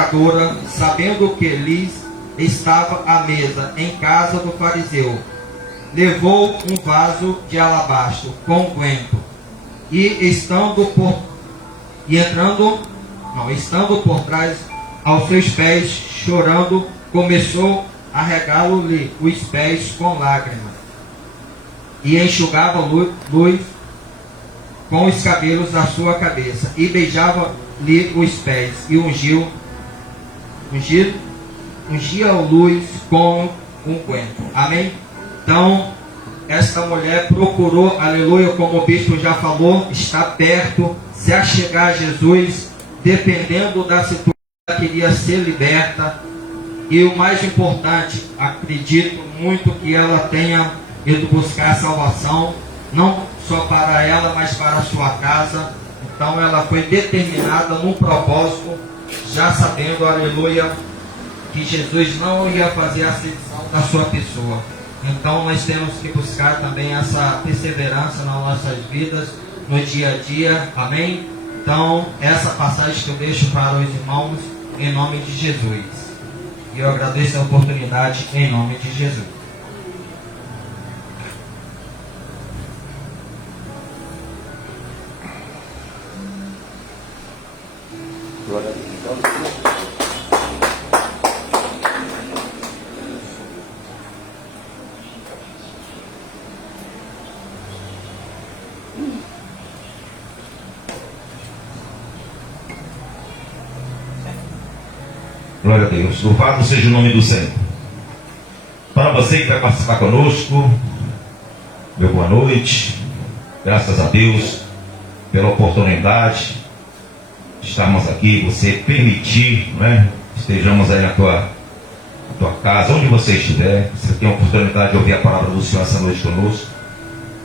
pecadora, sabendo que lhes estava à mesa em casa do fariseu, levou um vaso de alabastro com unguento, estando por trás aos seus pés, chorando, começou a regá-lo-lhe os pés com lágrimas, e enxugava luz com os cabelos da sua cabeça, e beijava-lhe os pés, e ungia a luz com unguento. Amém? Então, esta mulher procurou, aleluia, como o bispo já falou, está perto, se achegar a Jesus, dependendo da situação, ela queria ser liberta. E o mais importante, acredito muito que ela tenha ido buscar salvação, não só para ela, mas para a sua casa. Então ela foi determinada num propósito, já sabendo, aleluia, que Jesus não ia fazer acepção da sua pessoa. Então nós temos que buscar também essa perseverança nas nossas vidas, no dia a dia, amém? Então essa passagem que eu deixo para os irmãos, em nome de Jesus. E eu agradeço a oportunidade, em nome de Jesus. Glória a Deus. Glória a Deus. Louvado seja o nome do Senhor. Para você que vai participar conosco, meu boa noite. Graças a Deus pela oportunidade de estarmos aqui, você permitir, né? Estejamos aí na tua casa, onde você estiver. Você tem a oportunidade de ouvir a palavra do Senhor essa noite conosco.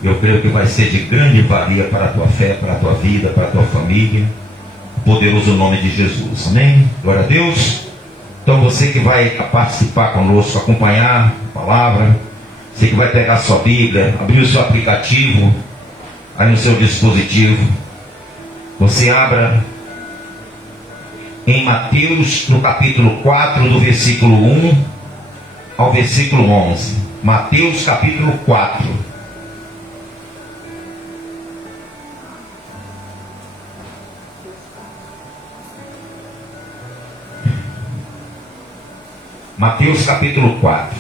Eu creio que vai ser de grande valia para a tua fé, para a tua vida, para a tua família. Poderoso nome de Jesus. Amém? Glória a Deus. Então você que vai participar conosco, acompanhar a palavra, você que vai pegar a sua Bíblia, abrir o seu aplicativo aí no seu dispositivo, você abra em Mateus, no capítulo 4, do versículo 1 ao versículo 11. Mateus capítulo 4. Mateus capítulo 4.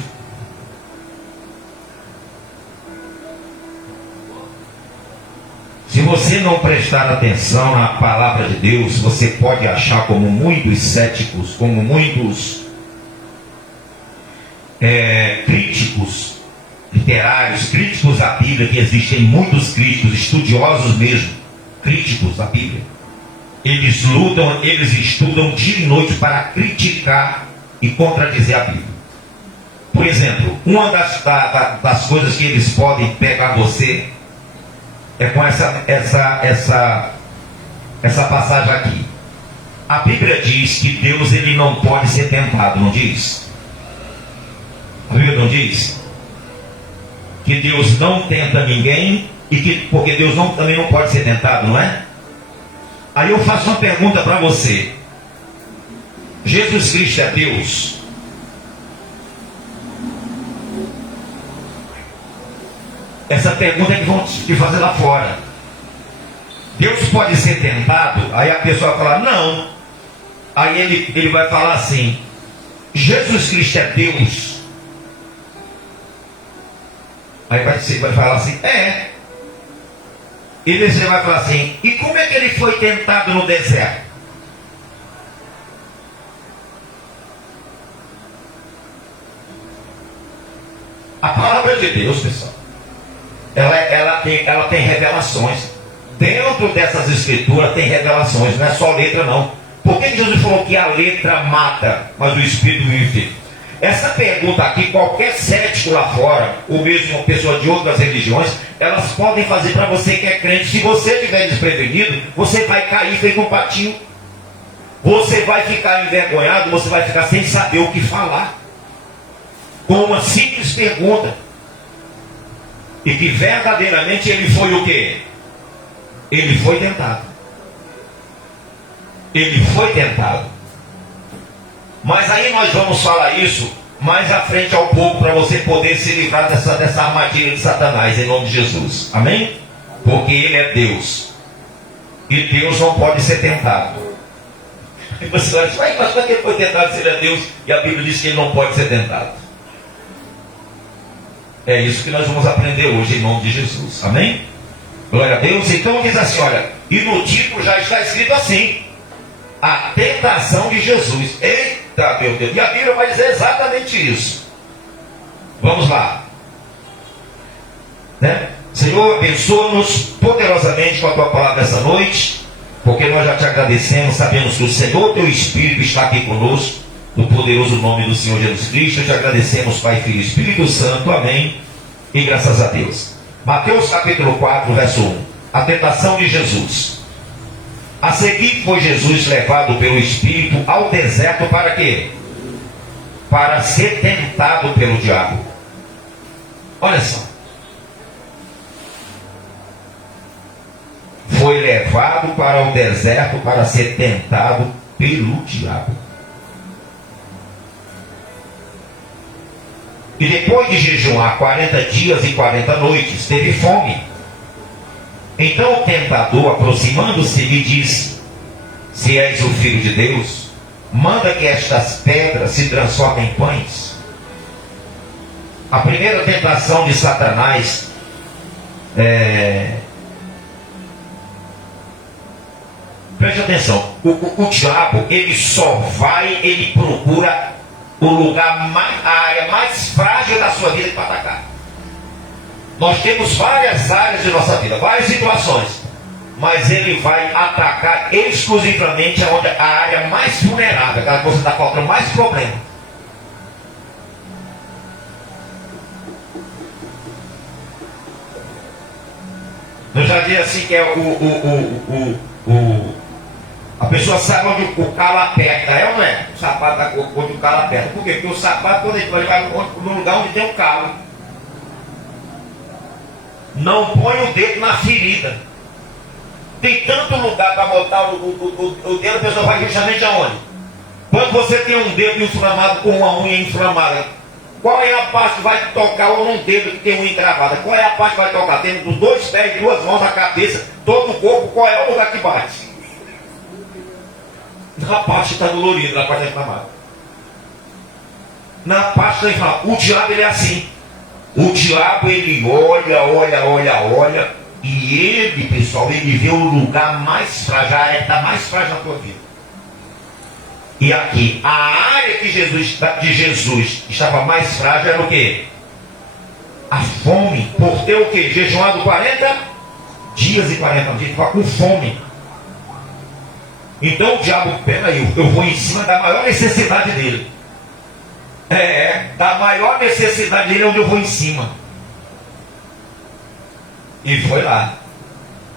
Se você não prestar atenção na palavra de Deus, você pode achar, como muitos céticos, como muitos críticos literários, críticos da Bíblia, que existem muitos críticos, estudiosos mesmo, críticos da Bíblia. Eles lutam, eles estudam dia e noite para criticar e contradizer a Bíblia. Por exemplo, uma das coisas que eles podem pegar você é com essa passagem aqui. A Bíblia diz que Deus, ele não pode ser tentado, não diz? A Bíblia não diz que Deus não tenta ninguém, e que porque Deus também não pode ser tentado, não é? Aí eu faço uma pergunta para você. Jesus Cristo é Deus? Essa pergunta é que vão te fazer lá fora. Deus pode ser tentado? Aí a pessoa vai falar, não. Aí ele vai falar assim, Jesus Cristo é Deus? Aí vai falar assim, é. E você vai falar assim, e como é que ele foi tentado no deserto? A palavra de Deus, pessoal, ela tem revelações. Dentro dessas escrituras tem revelações, não é só letra não. Por que Jesus falou que a letra mata, mas o Espírito vive? Essa pergunta aqui, qualquer cético lá fora, ou mesmo uma pessoa de outras religiões, elas podem fazer para você que é crente. Se você estiver desprevenido, você vai cair feito um patinho. Você vai ficar envergonhado, você vai ficar sem saber o que falar. Com uma simples pergunta. E que verdadeiramente ele foi o quê? Ele foi tentado. Ele foi tentado. Mas aí nós vamos falar isso mais à frente ao pouco, para você poder se livrar dessa armadilha de Satanás, em nome de Jesus. Amém? Porque Ele é Deus. E Deus não pode ser tentado. E você vai dizer, mas para que ele foi tentado se Ele é Deus? E a Bíblia diz que Ele não pode ser tentado. É isso que nós vamos aprender hoje, em nome de Jesus. Amém? Glória a Deus. Então diz assim, olha, e no título já está escrito assim: a tentação de Jesus. Eita, meu Deus. E a Bíblia vai dizer exatamente isso. Vamos lá. Né? Senhor, abençoa-nos poderosamente com a Tua palavra essa noite, porque nós já Te agradecemos, sabemos que o Senhor, Teu Espírito, está aqui conosco, no poderoso nome do Senhor Jesus Cristo. Te agradecemos, Pai, Filho e Espírito Santo. Amém. E graças a Deus. Mateus capítulo 4, verso 1. A tentação de Jesus. A seguir foi Jesus levado pelo Espírito ao deserto para quê? Para ser tentado pelo diabo. Olha só. Foi levado para o deserto para ser tentado pelo diabo. E depois de jejuar 40 dias e 40 noites, teve fome. Então o tentador, aproximando-se, lhe disse: se és o Filho de Deus, manda que estas pedras se transformem em pães. A primeira tentação de Satanás preste atenção, o diabo, ele procura o lugar a área mais frágil da sua vida para atacar. Nós temos várias áreas de nossa vida, várias situações, mas ele vai atacar exclusivamente a área mais vulnerável, aquela que você está faltando mais problema. Eu já disse assim que é a pessoa sabe onde o calo aperta, é ou não é? O sapato está onde o calo aperta. Por quê? Porque o sapato, quando ele vai no lugar onde tem o calo, não põe o dedo na ferida. Tem tanto lugar para botar o dedo, a pessoa vai justamente aonde? Quando você tem um dedo inflamado com uma unha inflamada, qual é a parte que vai tocar, ou um dedo que tem unha encravada? Qual é a parte que vai tocar? Tem dos dois pés, duas mãos, a cabeça, todo o corpo, qual é o lugar que bate? Na parte que está dolorida, na parte da inflamada. Na parte da inflamada. O diabo, ele é assim. O diabo, ele olha, e ele, pessoal, ele vê o lugar mais frágil, a área que está mais frágil na tua vida. E aqui, a área de Jesus estava mais frágil era o quê? A fome. Por ter o quê? Jejuado 40 dias e 40 dias, estava com fome. Então o diabo, peraí, eu vou em cima da maior necessidade dele. Da maior necessidade dele é onde eu vou em cima. E foi lá.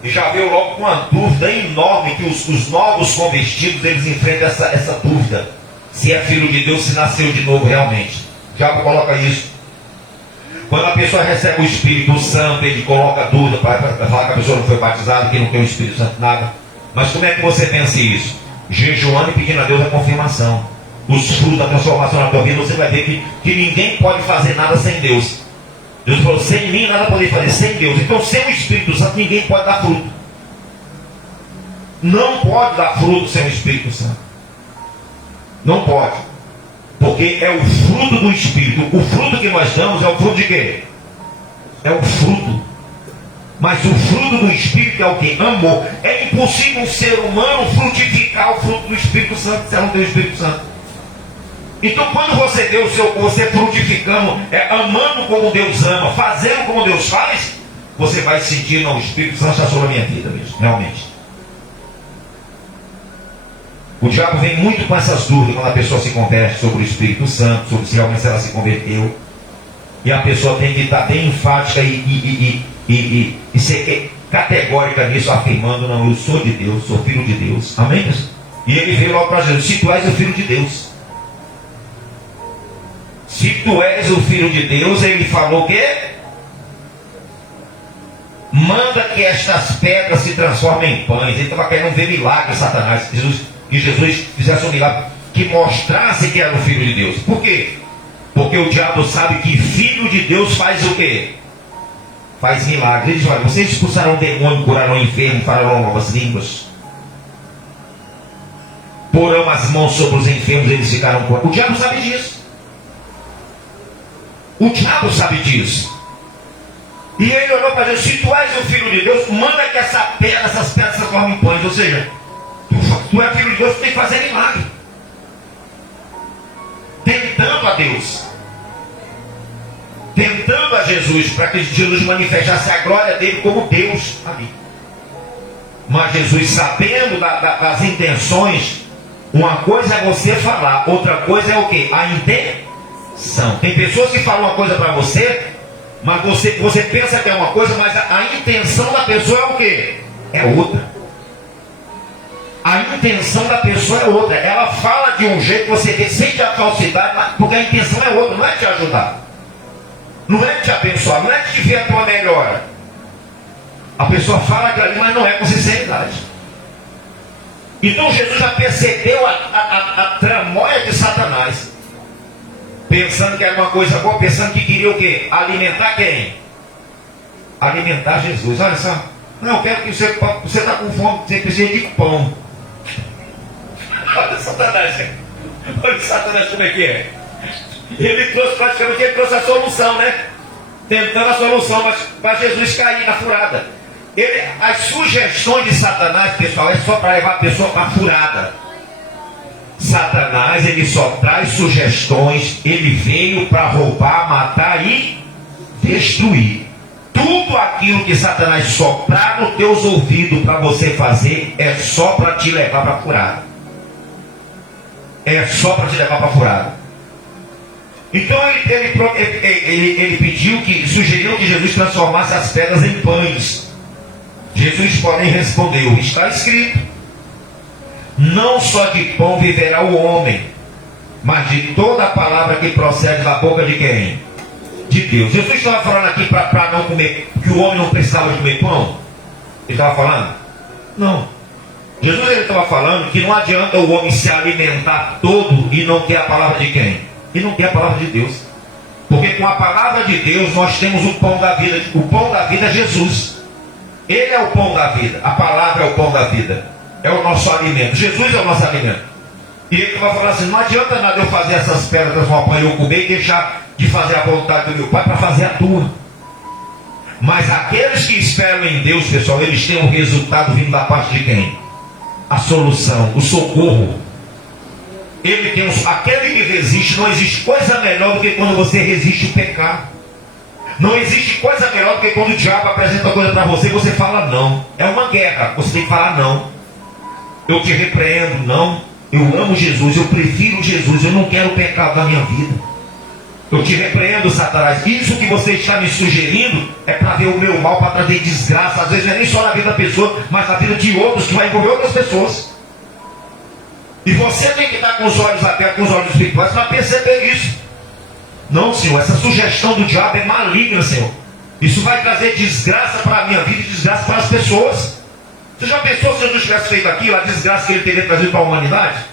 E já veio logo com uma dúvida enorme, que os novos convertidos, eles enfrentam essa dúvida. Se é filho de Deus, se nasceu de novo realmente. O diabo coloca isso. Quando a pessoa recebe o Espírito Santo, ele coloca dúvida para falar que a pessoa não foi batizada, que não tem o Espírito Santo, nada. Mas como é que você pensa isso? Jejuando e pedindo a Deus a confirmação. Os frutos da transformação na tua vida, você vai ver que ninguém pode fazer nada sem Deus. Deus falou, sem mim nada poder fazer, sem Deus. Então sem o Espírito Santo ninguém pode dar fruto. Não pode dar fruto sem o Espírito Santo. Não pode. Porque é o fruto do Espírito. O fruto que nós damos é o fruto de quê? É o fruto. Mas o fruto do Espírito é o quê? Amor. É impossível um ser humano frutificar o fruto do Espírito Santo se ela não tem o Espírito Santo. Então quando você vê você frutificando, amando como Deus ama, fazendo como Deus faz, você vai sentir, não, o Espírito Santo está sobre a minha vida mesmo, realmente. O diabo vem muito com essas dúvidas quando a pessoa se converte sobre o Espírito Santo, sobre se realmente ela se converteu. E a pessoa tem que estar bem enfática e ser categórica nisso, afirmando, não, eu sou de Deus, sou filho de Deus. Amém, pessoal? E ele veio logo para Jesus, se tu és o filho de Deus. Se tu és o filho de Deus, ele falou o quê? Manda que estas pedras se transformem em pães. Ele estava querendo ver milagre, Satanás. Que Jesus fizesse um milagre. que mostrasse que era o Filho de Deus. Por quê? Porque o diabo sabe que Filho de Deus faz o quê? Faz milagre. Ele diz: olha, vocês expulsaram o demônio, curaram o enfermo, falaram novas línguas, porão as mãos sobre os enfermos, eles ficaram curados. O diabo sabe disso. O diabo sabe disso. E ele olhou para Deus: se tu és o Filho de Deus, manda que essas pedras se transformem em pães. Ou seja, tu é Filho de Deus, tu tem que fazer milagre. Tentando a Deus, tentando a Jesus, para que Jesus manifestasse a glória dele como Deus ali. Mas Jesus, sabendo das intenções, uma coisa é você falar, outra coisa é o quê? A intenção. Tem pessoas que falam uma coisa para você, mas você pensa que é uma coisa, mas a intenção da pessoa é o quê? É outra. A intenção da pessoa é outra. Ela fala de um jeito que você vê, sente a falsidade, mas porque a intenção é outra, não é te ajudar, não é te abençoar, não é te ver a tua melhora. A pessoa fala aquilo ali, mas não é com sinceridade. Então Jesus já percebeu a tramóia de Satanás, pensando que era uma coisa boa, pensando que queria o quê? Alimentar quem? Alimentar Jesus. Olha só, não, eu quero que você está com fome, você precisa de pão. Olha Satanás, olha Satanás como é que é. Ele trouxe praticamente, ele trouxe a solução, né? Tentando a solução para Jesus cair na furada. As sugestões de Satanás, pessoal, é só para levar a pessoa para a furada. Satanás, ele só traz sugestões, ele veio para roubar, matar e destruir. Tudo aquilo que Satanás soprar nos teus ouvidos para você fazer é só para te levar para a furada. É só para te levar para a furada. Então ele pediu sugeriu que Jesus transformasse as pedras em pães. Jesus, porém, respondeu: está escrito, não só de pão viverá o homem, mas de toda a palavra que procede da boca de quem? De Deus. Jesus estava falando aqui para não comer, que o homem não precisava de comer pão? Ele estava falando? Não. Jesus estava falando que não adianta o homem se alimentar todo e não ter a palavra de quem? E não ter a palavra de Deus. Porque com a palavra de Deus nós temos o pão da vida. O pão da vida é Jesus. Ele é o pão da vida. A palavra é o pão da vida. É o nosso alimento. Jesus é o nosso alimento. E ele estava falando assim: não adianta nada eu fazer essas pedras transformar pão e eu comer e deixar de fazer a vontade do meu Pai para fazer a tua. Mas aqueles que esperam em Deus, pessoal, eles têm um resultado vindo da parte de quem? A solução, o socorro. Ele tem aquele que resiste. Não existe coisa melhor do que quando você resiste o pecado. Não existe coisa melhor do que quando o diabo apresenta uma coisa para você e você fala não. É uma guerra, você tem que falar não. Eu te repreendo, não. Eu amo Jesus, eu prefiro Jesus, eu não quero o pecado na minha vida. Eu te repreendo, Satanás. Isso que você está me sugerindo é para ver o meu mal, para trazer desgraça. Às vezes não é nem só na vida da pessoa, mas na vida de outros, que vai envolver outras pessoas. E você tem que estar com os olhos abertos, com os olhos espirituais, para perceber isso. Não, Senhor, essa sugestão do diabo é maligna, Senhor. Isso vai trazer desgraça para a minha vida e desgraça para as pessoas. Você já pensou se Jesus tivesse feito aquilo, a desgraça que ele teria trazido para a humanidade?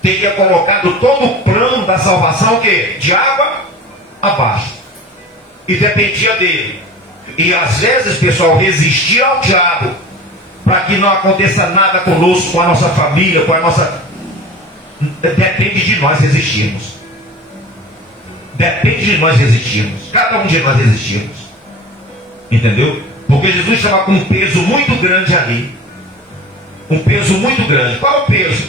Teria colocado todo o plano da salvação, o quê? De água abaixo. E dependia dele. E às vezes, pessoal, resistir ao diabo para que não aconteça nada conosco, com a nossa família, com a nossa... Depende de nós resistirmos. Depende de nós resistirmos. Cada um de nós resistirmos. Entendeu? Porque Jesus estava com um peso muito grande ali. Um peso muito grande. Qual é o peso?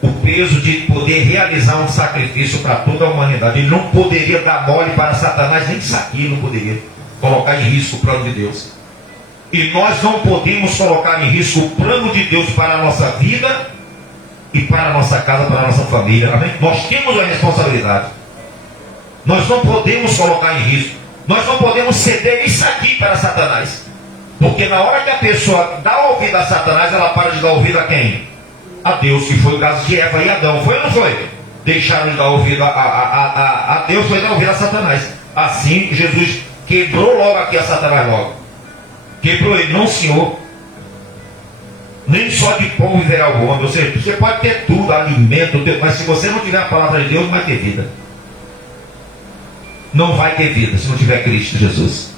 O peso de poder realizar um sacrifício para toda a humanidade. Ele não poderia dar mole para Satanás, nem sair, não poderia colocar em risco o plano de Deus. E nós não podemos colocar em risco o plano de Deus para a nossa vida e para a nossa casa, para a nossa família. Amém? Nós temos a responsabilidade. Nós não podemos colocar em risco. Nós não podemos ceder isso aqui para Satanás. Porque na hora que a pessoa dá ouvido a Satanás, ela para de dar ouvido a quem? A Deus, que foi o caso de Eva e Adão. Foi ou não foi? Deixaram de dar ouvido a Deus, foi dar ouvido a Satanás. Assim, Jesus quebrou logo aqui a Satanás logo. Quebrou ele, não, Senhor. Nem só de pão viverá o homem. Ou seja, você pode ter tudo, alimento, mas se você não tiver a palavra de Deus, não vai ter vida. Não vai ter vida se não tiver Cristo Jesus.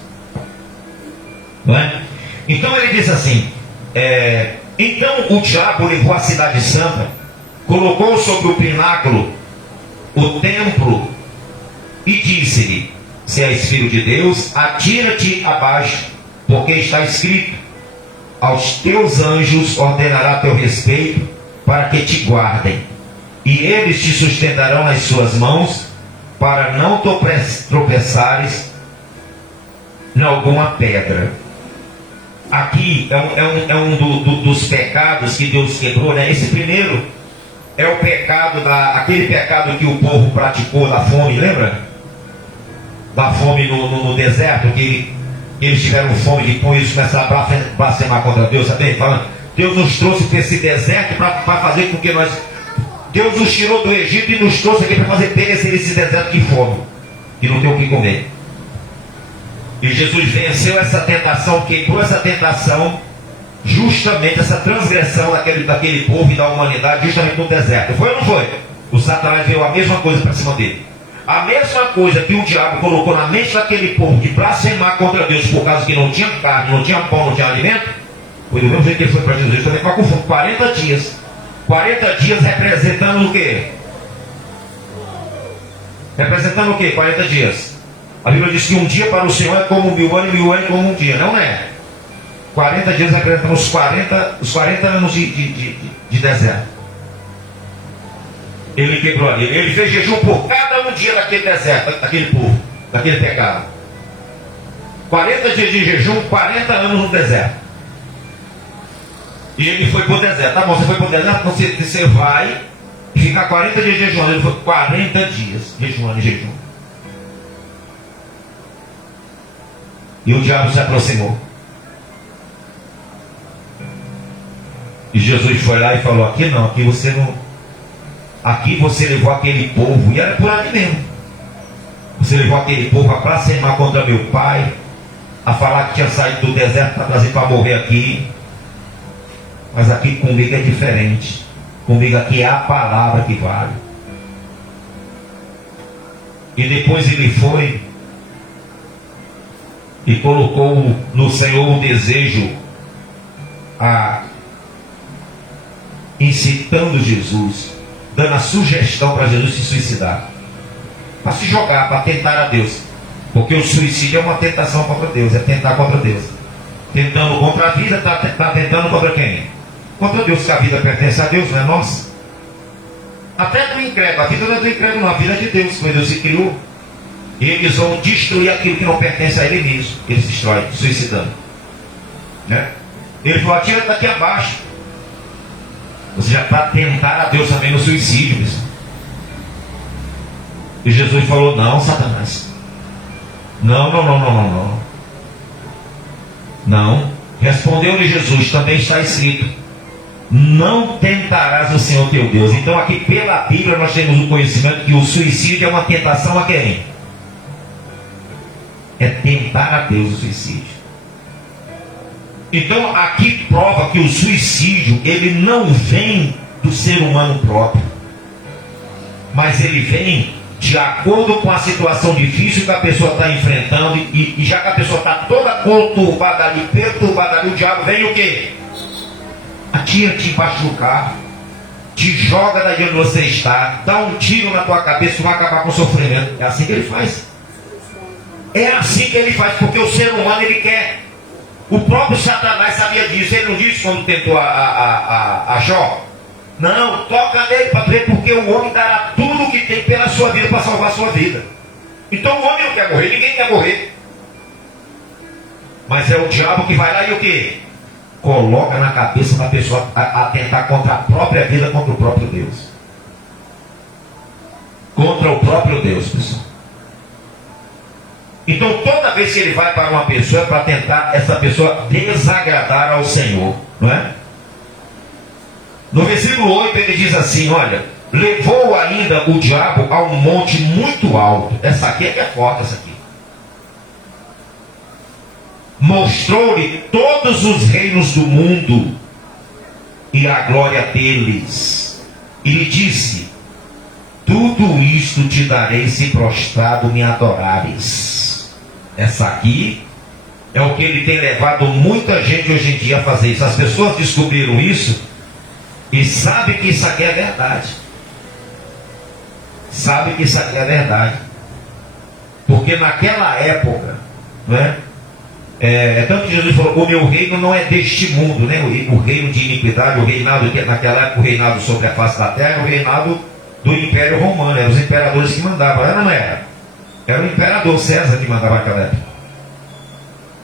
Não é? Então ele diz assim, então o diabo levou a cidade santa, colocou sobre o pináculo o templo e disse-lhe: se és filho de Deus, atira-te abaixo, porque está escrito: aos teus anjos ordenará teu respeito, para que te guardem, e eles te sustentarão nas suas mãos, para não tropeçares em alguma pedra. Aqui é um dos pecados que Deus quebrou, né? Esse primeiro é o pecado, aquele pecado que o povo praticou da fome, lembra? Da fome no deserto, que eles tiveram fome de pão e eles começaram a blasfemar contra Deus, sabe? Falando, Deus nos trouxe para esse deserto para fazer com que nós... Deus nos tirou do Egito e nos trouxe aqui para fazer perecer esse deserto de fome, que não tem o que comer. E Jesus venceu essa tentação, quebrou essa tentação, justamente essa transgressão daquele povo e da humanidade, justamente no deserto. Foi ou não foi? O Satanás veio a mesma coisa para cima dele. A mesma coisa que o diabo colocou na mente daquele povo de blasfemar contra Deus por causa que não tinha carne, não tinha pão, não tinha alimento, foi do mesmo jeito que ele foi para Jesus. Ele também ficou com fome. 40 dias. 40 dias representando o quê? Representando o quê? 40 dias. A Bíblia diz que um dia para o Senhor é como 1000 anos e 1000 anos como um dia. Não é? 40 dias representam os 40 anos de deserto. Ele quebrou ali. Ele fez jejum por cada um dia daquele deserto, daquele povo, daquele pecado. 40 dias de jejum, 40 anos no deserto. E ele foi para o deserto. Tá bom, você foi para o deserto, então você vai ficar 40 dias jejuando. Ele foi 40 dias jejuando e jejum. E o diabo se aproximou. E Jesus foi lá e falou: aqui não, aqui você não. Aqui você levou aquele povo, e era por ali mesmo. Você levou aquele povo a blasfemar contra meu pai, a falar que tinha saído do deserto para trazer para morrer aqui. Mas aqui comigo é diferente. Comigo aqui é a palavra que vale. E depois ele foi e colocou no Senhor o desejo, incitando Jesus, dando a sugestão para Jesus se suicidar, para se jogar, para tentar a Deus. Porque o suicídio é uma tentação contra Deus, é tentar contra Deus. Tentando contra a vida, está tentando contra quem? Contra Deus, que a vida pertence a Deus, não é nossa. Até do incrédulo, a vida não é do incrédulo, não, a vida é de Deus, quando Deus se criou. E eles vão destruir aquilo que não pertence a ele mesmo. Eles destroem, suicidando, né? Ele falou: atira daqui abaixo. Você já para tentar a Deus também no suicídio, pessoal. E Jesus falou: não, Satanás. Não. Não. Respondeu-lhe Jesus: também está escrito: não tentarás o Senhor teu Deus. Então aqui pela Bíblia nós temos o conhecimento que o suicídio é uma tentação a quem? É tentar a Deus o suicídio. Então aqui prova que o suicídio ele não vem do ser humano próprio, mas ele vem de acordo com a situação difícil que a pessoa está enfrentando, e já que a pessoa está toda conturbada ali, perturbada ali, o diabo vem o quê? Atira-te embaixo do carro, te joga daí onde você está, dá um tiro na tua cabeça, vai acabar com o sofrimento. É assim que ele faz. É assim que ele faz, porque o ser humano ele quer. O próprio Satanás sabia disso. Ele não disse quando tentou a Jó? Não, toca nele para ver, porque o homem dará tudo o que tem pela sua vida para salvar a sua vida. Então o homem não quer morrer, ninguém quer morrer. Mas é o diabo que vai lá e o quê? Coloca na cabeça da pessoa a tentar contra a própria vida, contra o próprio Deus. Contra o próprio Deus, pessoal. Então toda vez que ele vai para uma pessoa é para tentar essa pessoa desagradar ao Senhor, não é? No versículo 8 ele diz assim: olha, levou ainda o diabo a um monte muito alto. Essa aqui é que é forte, essa aqui. Mostrou-lhe todos os reinos do mundo e a glória deles. E lhe disse: tudo isto te darei se prostrado me adorares. Essa aqui é o que ele tem levado muita gente hoje em dia a fazer isso. As pessoas descobriram isso e sabem que isso aqui é verdade. Sabem que isso aqui é verdade. Porque naquela época, não é? Tanto que Jesus falou: o meu reino não é deste mundo, né? O reino de iniquidade, o reinado, naquela época, o reinado sobre a face da terra, o reinado do Império Romano, eram os imperadores que mandavam. Não era? Era o imperador César que mandava naquela época.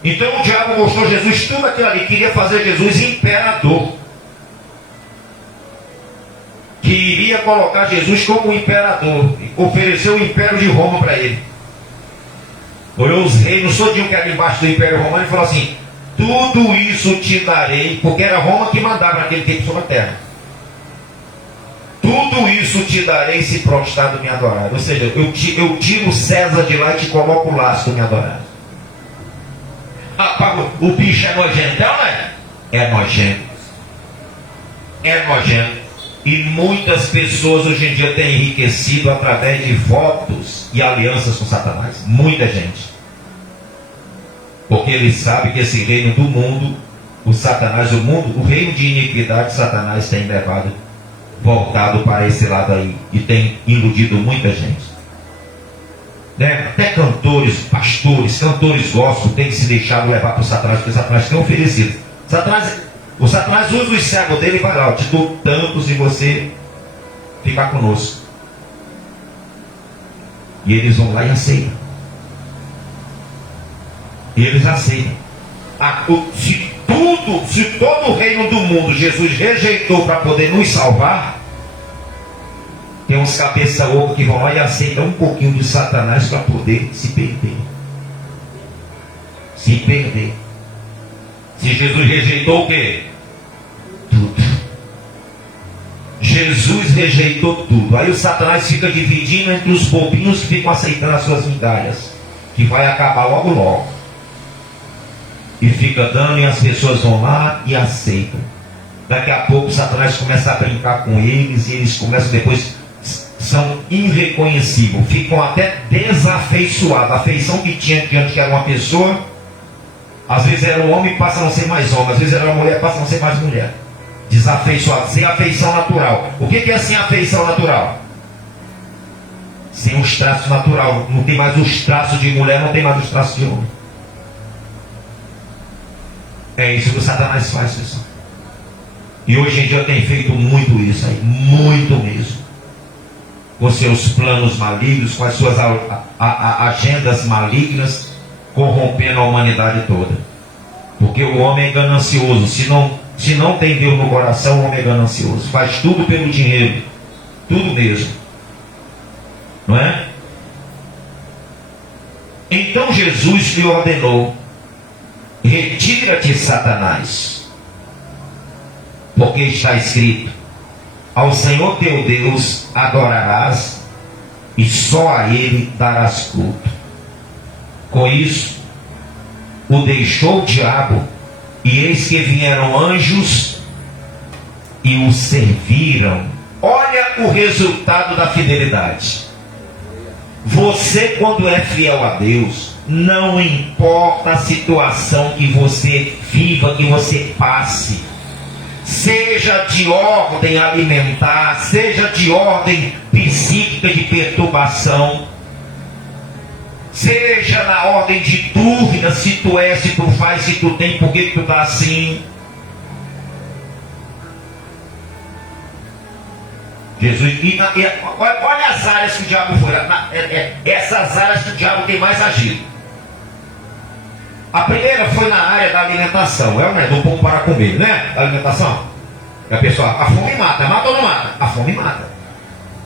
Então o diabo mostrou Jesus tudo aquilo ali, queria fazer Jesus imperador, que iria colocar Jesus como imperador, ofereceu o império de Roma para ele. Olhou os reinos todinho que era embaixo do Império Romano e falou assim: tudo isso te darei, porque era Roma que mandava naquele tempo sobre a terra. Tudo isso te darei se prostrado me adorar. Ou seja, eu tiro César de lá e te coloco lá se tu me adorar. O bicho é nojento, não é? É nojento. É nojento. E muitas pessoas hoje em dia têm enriquecido através de votos e alianças com Satanás. Muita gente. Porque ele sabe que esse reino do mundo, o reino de iniquidade, Satanás tem levado, voltado para esse lado aí. E tem iludido muita gente. Né? Até cantores, pastores, cantores gospel têm se deixado levar para o Satanás, porque o Satanás tem oferecido. O Satanás usa os cegos dele e vai lá: eu te dou tanto se você ficar conosco. E eles vão lá e aceitam. E eles aceitam. Se todo o reino do mundo Jesus rejeitou para poder nos salvar, tem uns cabeça oca que vão lá e aceitam um pouquinho de Satanás para poder se perder. Se perder. Se Jesus rejeitou o quê? Tudo. Jesus rejeitou tudo. Aí o Satanás fica dividindo entre os bobinhos que ficam aceitando as suas migalhas, que vai acabar logo logo. E fica dando, e as pessoas vão lá e aceitam. Daqui a pouco o Satanás começa a brincar com eles, e eles começam depois, são irreconhecíveis, ficam até desafeiçoados. A afeição que tinha diante que era uma pessoa, às vezes era um homem, passa a não ser mais homem, às vezes era uma mulher, passa a não ser mais mulher. Desafeiçoado, sem afeição natural. O que é sem afeição natural? Sem os traços naturais. Não tem mais os traços de mulher, não tem mais os traços de homem. É isso que o Satanás faz, pessoal. E hoje em dia tem feito muito isso aí, muito mesmo. Com seus planos malignos, com as suas agendas malignas, corrompendo a humanidade toda. Porque o homem é ganancioso. Se não tem Deus no coração, o homem é ganancioso. Faz tudo pelo dinheiro. Tudo mesmo. Não é? Então Jesus lhe ordenou: retira-te, Satanás, porque está escrito: ao Senhor teu Deus adorarás, e só a Ele darás culto. Com isso, o deixou o diabo, e eis que vieram anjos e o serviram. Olha o resultado da fidelidade. Você, quando é fiel a Deus, não importa a situação que você viva, que você passe, seja de ordem alimentar, seja de ordem psíquica de perturbação, seja na ordem de dúvida, se tu é, se tu faz, se tu tem, por que tu está assim. Jesus, olha as áreas que o diabo foi, essas áreas que o diabo tem mais agido. A primeira foi na área da alimentação, né? Do pão para comer, né? Da alimentação. E a pessoa, a fome mata, mata ou não mata? A fome mata.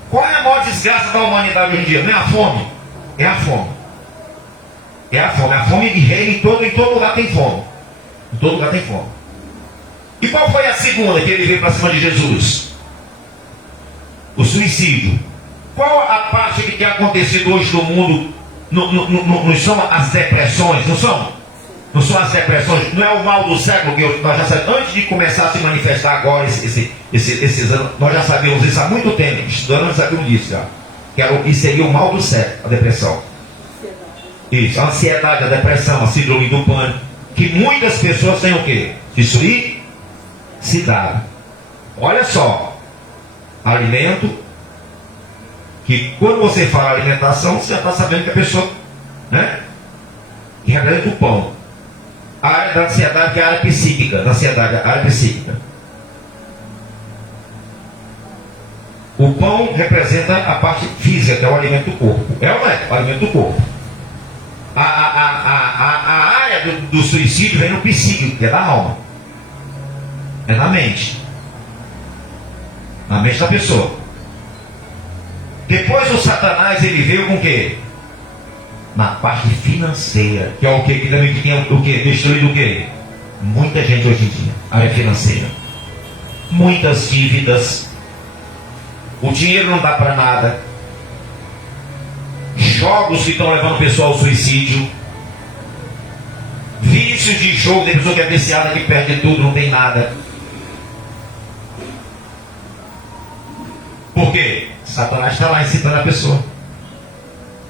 Qual é a maior desgraça da humanidade hoje em dia? Não é a fome, é a fome. É a fome. A fome de rei, em todo lugar tem fome. Em todo lugar tem fome. E qual foi a segunda que ele veio para cima de Jesus? O suicídio. Qual a parte que tem acontecido hoje no mundo? Não são as depressões, não são? Não são as depressões, não é o mal do século que nós já sabemos. Antes de começar a se manifestar agora, esses anos, nós já sabíamos isso há muito tempo. Estudando, nós sabíamos disso já. Que seria o mal do século, a depressão. Isso, a ansiedade, a depressão, a síndrome do pânico. Que muitas pessoas têm o quê? Suicidade. Olha só, alimento, que quando você fala alimentação, você já está sabendo que a pessoa, né? Que representa o pão. A área da ansiedade, que é a área psíquica, da ansiedade, a área psíquica. O pão representa a parte física, que é o alimento do corpo. É ou não é? O alimento do corpo. A área do suicídio vem no psíquico, que é da alma. É na mente. Na mente da pessoa. Depois o Satanás, ele veio com o quê? Na parte financeira, que é o que também tem o que? Destruído o quê? Muita gente hoje em dia, área financeira. Muitas dívidas. O dinheiro não dá para nada. Jogos que estão levando o pessoal ao suicídio. Vício de jogo, tem pessoa que é viciada, que perde tudo, não tem nada. Por quê? Satanás está lá incitando a pessoa.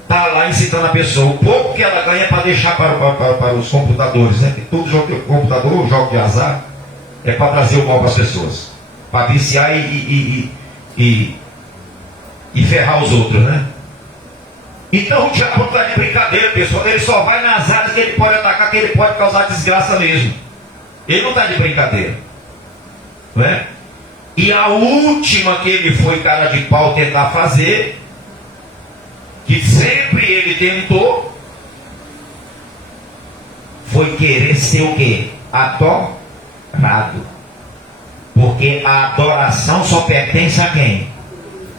Está lá incitando a pessoa. O pouco que ela ganha é para deixar para os computadores, né? Todo jogo de computador, jogo de azar, é para trazer o mal para as pessoas. Para viciar e ferrar os outros, né? Então o diabo não está de brincadeira, pessoal. Ele só vai nas áreas que ele pode atacar, que ele pode causar desgraça mesmo. Ele não está de brincadeira. Não é? E a última que ele foi cara de pau tentar fazer, que sempre ele tentou, foi querer ser o quê? Adorado. Porque a adoração só pertence a quem?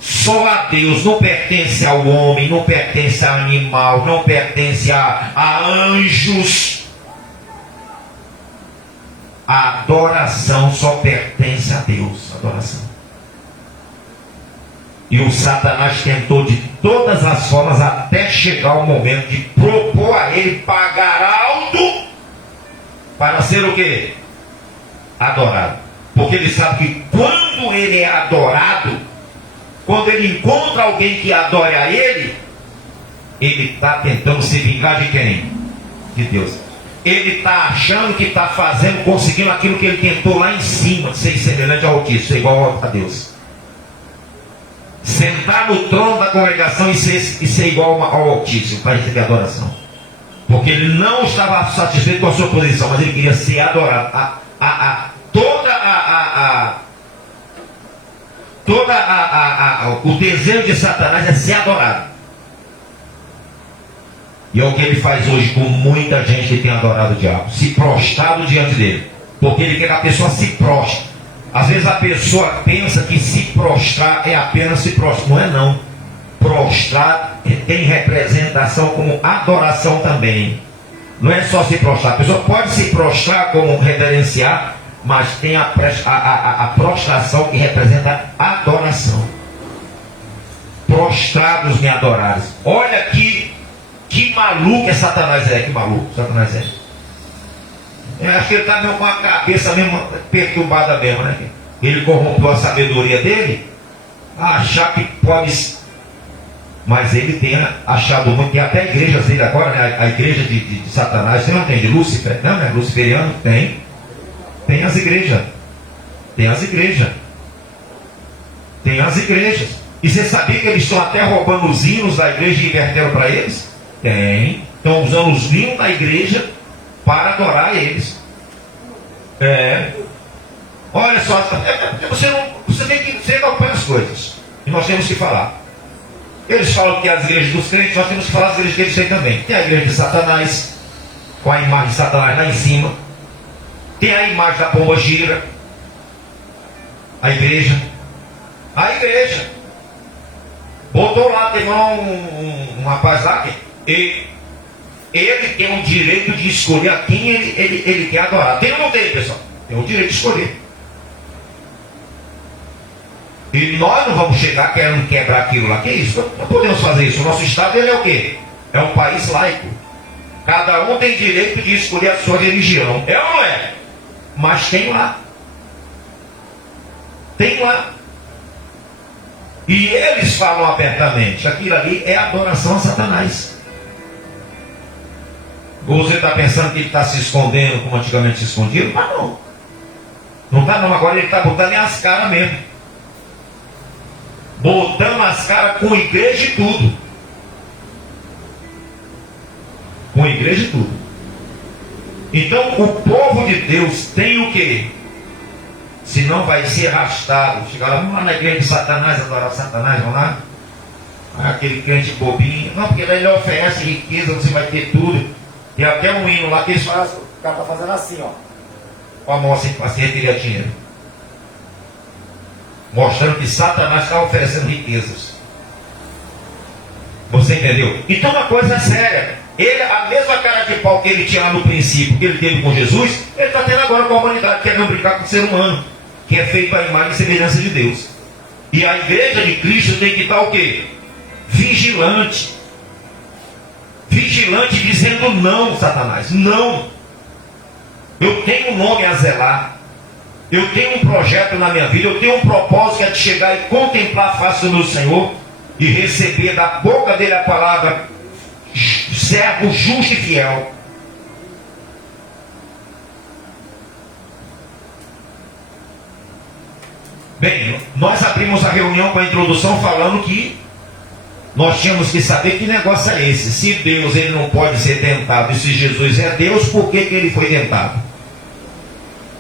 Só a Deus. Não pertence ao homem, não pertence a animal, não pertence a anjos. A adoração só pertence a Deus. Adoração. E o Satanás tentou de todas as formas até chegar o momento de propor a ele pagar alto para ser o quê? Adorado. Porque ele sabe que quando ele é adorado, quando ele encontra alguém que adore a ele está tentando se vingar de quem? De Deus. Ele está achando que está fazendo, conseguindo aquilo que ele tentou lá em cima, de ser semelhante ao Altíssimo, ser igual a Deus. Sentar no trono da congregação e ser igual ao Altíssimo, para receber adoração. Porque ele não estava satisfeito com a sua posição, mas ele queria ser adorado. O desejo de Satanás é ser adorado. E é o que ele faz hoje com muita gente que tem adorado o diabo, se prostrado diante dele. Porque ele quer que a pessoa se prostre. Às vezes a pessoa pensa que se prostrar é apenas se prostrar. Não é não. Prostrar tem representação como adoração também. Não é só se prostrar. A pessoa pode se prostrar como reverenciar, mas tem a prostração que representa adoração. Prostrados me adorares. Olha que maluco é Satanás que maluco Satanás é. Eu acho que ele está mesmo com a cabeça mesmo perturbada mesmo, né? Ele corrompeu a sabedoria dele a achar que pode. Mas ele tem achado muito, tem até igrejas dele agora, né? A igreja de Satanás, você não tem? De Lúcifer? Não, né? Luciferiano? Tem. Tem as igrejas. Tem as igrejas. Tem as igrejas. E você sabia que eles estão até roubando os hinos da igreja e inverteram para eles? Tem. Estão usando os hinos da igreja para adorar eles. Olha só, você tem que acompanhar as coisas. E nós temos que falar. Eles falam que as igrejas dos crentes, nós temos que falar as igrejas deles aí também. Tem a igreja de Satanás, com a imagem de Satanás lá em cima. Tem a imagem da pomba gira. A igreja. Botou lá, teve lá um rapaz lá que ele tem o direito de escolher a quem ele quer adorar. Tem ou não tem, pessoal? Tem o direito de escolher. E nós não vamos chegar querendo quebrar aquilo lá. Que é isso? Não podemos fazer isso. O nosso Estado ele é o quê? É um país laico. Cada um tem direito de escolher a sua religião. É ou não é? Mas tem lá. Tem lá. E eles falam abertamente. Aquilo ali é adoração a Satanás. Ou você está pensando que ele está se escondendo como antigamente se escondia? Mas não. Não está não. Agora ele está botando em as caras mesmo. Botando as caras com igreja e tudo. Com igreja e tudo. Então o povo de Deus tem o quê? Senão vai ser arrastado. Chegar lá, vamos lá na igreja de Satanás, adorar Satanás, vamos lá. Aquele crente bobinho. Não, porque daí ele oferece riqueza, você vai ter tudo. Tem até um hino lá que eles fazem, o cara está fazendo assim, ó. Com a mão assim, para se retirar dinheiro. Mostrando que Satanás está oferecendo riquezas. Você entendeu? Então uma coisa é séria. Ele, a mesma cara de pau que ele tinha lá no princípio, que ele teve com Jesus, ele está tendo agora com a humanidade, querendo brincar com o ser humano, que é feito à imagem e semelhança de Deus. E a igreja de Cristo tem que estar o quê? Vigilante. Vigilante dizendo não, Satanás. Não. Eu tenho um nome a zelar. Eu tenho um projeto na minha vida. Eu tenho um propósito que é de chegar e contemplar a face do meu Senhor e receber da boca dele a palavra servo justo e fiel. Bem, nós abrimos a reunião com a introdução falando que nós tínhamos que saber que negócio é esse. Se Deus ele não pode ser tentado e se Jesus é Deus, por que ele foi tentado?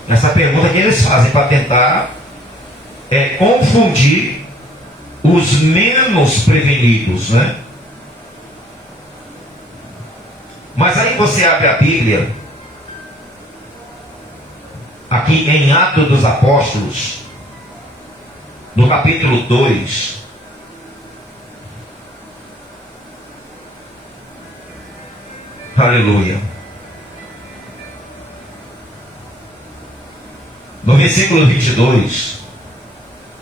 Essa pergunta que eles fazem para tentar confundir os menos prevenidos, né? Mas aí você abre a Bíblia, aqui em Atos dos Apóstolos, no capítulo 2, aleluia, no versículo 22,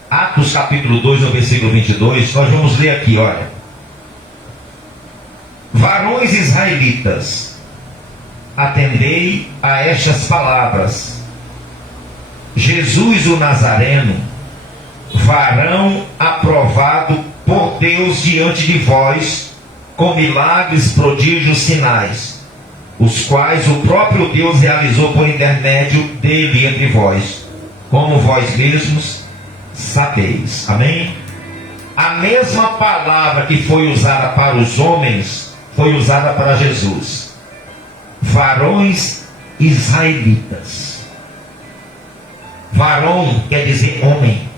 Atos capítulo 2, no versículo 22, nós vamos ler aqui, olha. Varões israelitas, atendei a estas palavras. Jesus o Nazareno, varão aprovado por Deus diante de vós, com milagres, prodígios, sinais, os quais o próprio Deus realizou por intermédio dele entre vós, como vós mesmos sabeis. Amém? A mesma palavra que foi usada para os homens foi usada para Jesus. Varões israelitas. Varão quer dizer homem.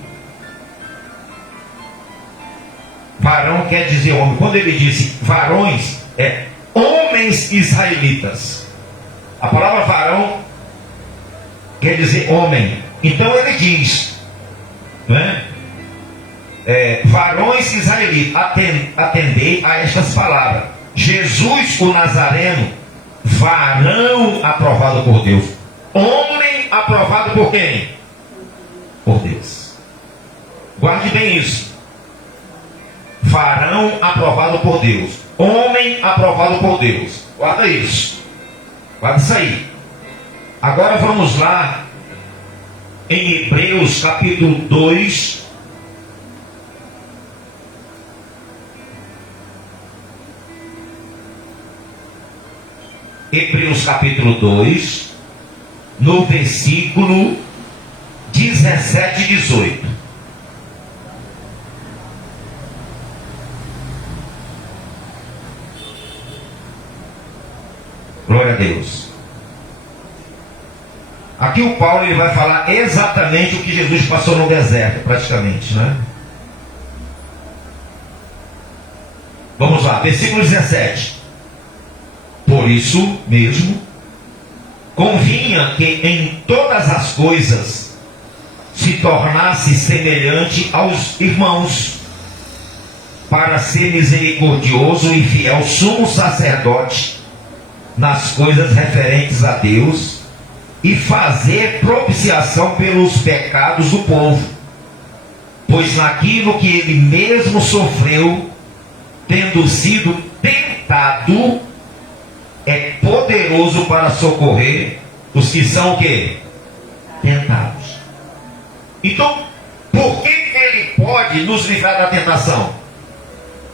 Varão quer dizer homem. Quando ele disse varões, é homens israelitas. A palavra varão quer dizer homem. Então ele diz, né? Varões israelitas, atendei a estas palavras. Jesus o Nazareno, varão aprovado por Deus. Homem aprovado por quem? Por Deus. Guarde bem isso. Varão aprovado por Deus. Homem aprovado por Deus. Guarda isso. Guarda isso aí. Agora vamos lá em Hebreus capítulo 2. Hebreus capítulo 2, no versículo 17 e 18. Glória a Deus. Aqui o Paulo ele vai falar exatamente o que Jesus passou no deserto, praticamente, né? Vamos lá, versículo 17. Por isso mesmo, convinha que em todas as coisas se tornasse semelhante aos irmãos, para ser misericordioso e fiel sumo sacerdote nas coisas referentes a Deus e fazer propiciação pelos pecados do povo, pois naquilo que ele mesmo sofreu, tendo sido tentado, é poderoso para socorrer os que são o quê? Tentados. Então, por que ele pode nos livrar da tentação?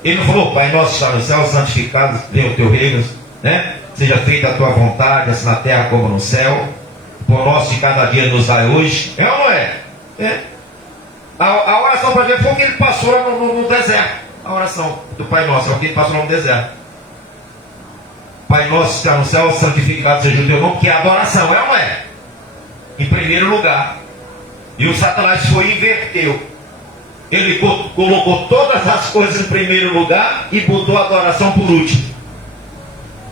Ele não falou, Pai nosso que está no céu, santificado seja o teu reino, né? Seja feita a tua vontade, assim na terra como no céu. O pão nosso de cada dia nos dai hoje. É ou não é? É. A oração para ver foi o que ele passou lá no deserto. A oração do Pai Nosso, é o que ele passou lá no deserto. Pai Nosso que está no céu, santificado seja o teu nome, que é a adoração, é ou não é? Em primeiro lugar. E o Satanás foi e inverteu. Ele colocou todas as coisas em primeiro lugar e botou a adoração por último.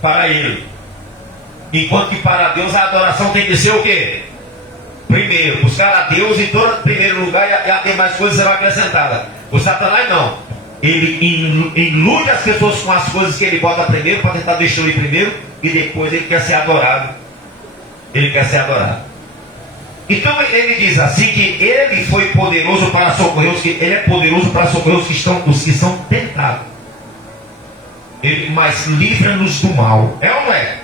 Para ele. Enquanto que para Deus a adoração tem que ser o quê? Primeiro, buscar a Deus em todo primeiro lugar e as demais coisas serão acrescentadas. O Satanás não. Ele ilude as pessoas com as coisas que ele bota primeiro para tentar destruir primeiro e depois ele quer ser adorado. Ele quer ser adorado. Então ele diz assim que ele foi poderoso para socorrer os que ele é poderoso para socorrer os que são tentados. Mas livra-nos do mal. É ou não é?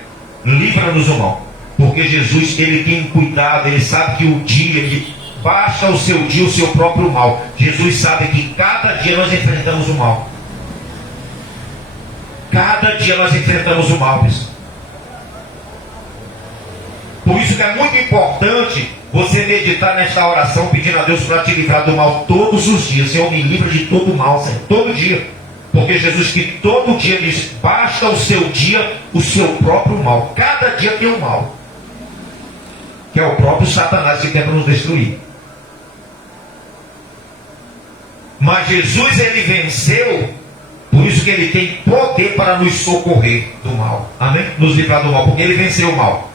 Livra-nos do mal. Porque Jesus, ele tem cuidado, ele sabe que o dia, basta o seu dia, o seu próprio mal. Jesus sabe que cada dia nós enfrentamos o mal. Cada dia nós enfrentamos o mal, pessoal. Por isso que é muito importante você meditar nesta oração, pedindo a Deus para te livrar do mal todos os dias. Senhor, me livra de todo o mal, Senhor, todo dia. Porque Jesus que todo dia diz, basta o seu dia, o seu próprio mal. Cada dia tem um mal. Que é o próprio Satanás que tenta nos destruir. Mas Jesus, ele venceu, por isso que ele tem poder para nos socorrer do mal. Amém? Nos livrar do mal, porque ele venceu o mal.